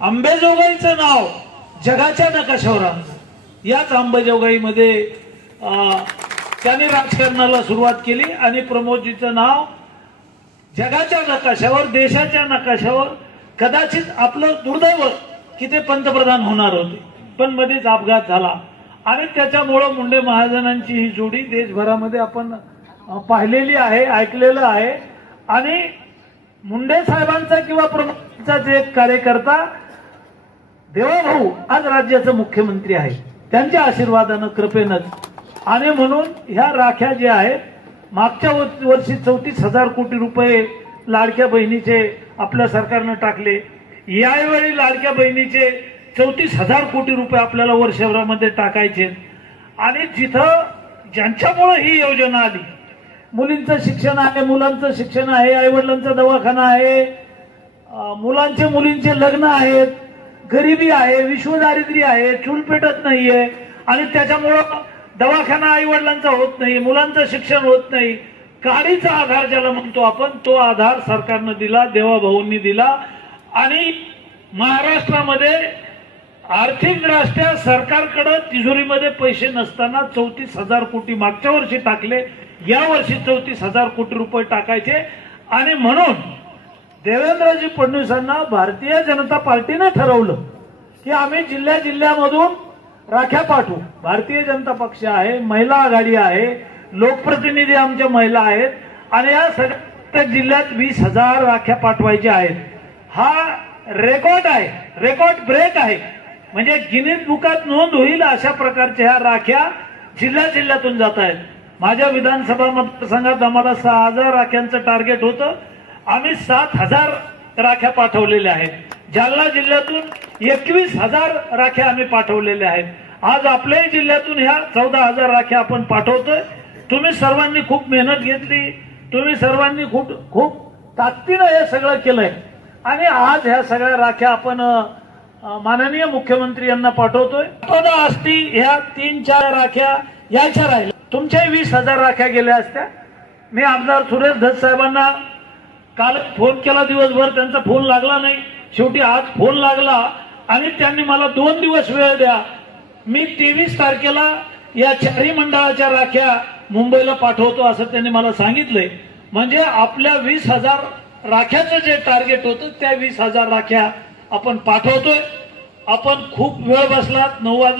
अंबेजोगाईचं नाव जगाच्या नकाशावर आणलं। याच अंबेजोगाईमध्ये त्यांनी राजकारणाला सुरुवात केली आणि प्रमोदजीचं नाव जगाच्या नकाशावर, देशाच्या नकाशावर, कदाचित आपलं दुर्दैव की ते पंतप्रधान होणार होते, पण मध्येच अपघात झाला आणि त्याच्यामुळे मुंडे महाजनांची ही जोडी देशभरामध्ये आपण पाहिलेली आहे, ऐकलेलं आहे। आणि मुंडे साहेबांचा किंवा प्रमुखांचा जे कार्यकर्ता देवाभाऊ आज राज्याचे मुख्यमंत्री आहे, त्यांच्या आशीर्वादानं, कृपेनं। आणि म्हणून ह्या राख्या ज्या आहेत, मागच्या वर्षी 34,000 कोटी रुपये लाडक्या बहिणीचे आपल्या सरकारनं टाकले, यावेळी लाडक्या बहिणीचे 34,000 कोटी रुपये आपल्याला वर्षभरामध्ये टाकायचे। आणि जिथं ज्यांच्यामुळे ही योजना आली, मुलींचं शिक्षण आहे, मुलांचं शिक्षण आहे, आईवडिलांचा दवाखाना आहे, मुलांचे मुलींचे लग्न आहेत, गरिबी आहे, विश्वदारिद्र्य आहे, चूल पेटत नाहीये आणि त्याच्यामुळं दवाखाना आईवडिलांचा होत नाही, मुलांचं शिक्षण होत नाही, काडीचा आधार ज्याला म्हणतो आपण, तो आधार सरकारनं दिला, देवाभाऊंनी दिला। आणि महाराष्ट्रामध्ये आर्थिकदृष्ट्या सरकारकडे तिजोरीमध्ये पैसे नसताना 34,000 कोटी मागच्या वर्षी टाकले, या वर्षी 34,000 कोटी रुपये टाकायचे। आणि म्हणून देवेंद्रजी फडणवीसांना भारतीय जनता पार्टीने ठरवलं की आम्ही जिल्ह्यामधून राख्या पाठवू। भारतीय जनता पक्ष आहे, महिला आघाडी आहे, लोकप्रतिनिधी आमच्या महिला आहेत आणि या सगळ्या जिल्ह्यात 20,000 राख्या पाठवायच्या आहेत। हा रेकॉर्ड आहे, रेकॉर्ड ब्रेक आहे, म्हणजे गिनीज बुकात नोंद होईल अशा प्रकारच्या ह्या राख्या जिल्ह्यातून जात आहेत। माझ्या विधानसभा मतदारसंघात आम्हाला 6,000 राख्यांचं टार्गेट होतं, आम्ही 7,000 राख्या पाठवलेल्या आहेत। जालना जिल्ह्यातून 21,000 राख्या आम्ही पाठवलेल्या आहेत। आज आपल्याही जिल्ह्यातून ह्या 14,000 राख्या आपण पाठवतोय। तुम्ही सर्वांनी खूप मेहनत घेतली, तुम्ही सर्वांनी खूप ताकदीनं हे सगळं केलंय आणि आज ह्या सगळ्या राख्या आपण माननीय मुख्यमंत्री यांना पाठवतोय। आष्टी ह्या 3-4 राख्या याच्या राहिल्या, तुमच्या 20,000 राख्या गेल्या असत्या। मी आमदार सुरेश धस साहेबांना काल फोन केला, दिवसभर त्यांचा फोन लागला नाही, शेवटी आज फोन लागला आणि त्यांनी मला 2 दिवस वेळ द्या, मी 23 तारखेला या 4ही मंडळाच्या राख्या मुंबईला पाठवतो असं त्यांनी मला सांगितलंय। म्हणजे आपल्या 20,000 राख्याचं जे टार्गेट होतं त्या 20,000 राख्या आपण पाठवतोय। आपण खूप वेळ बसलात, 9 वाजता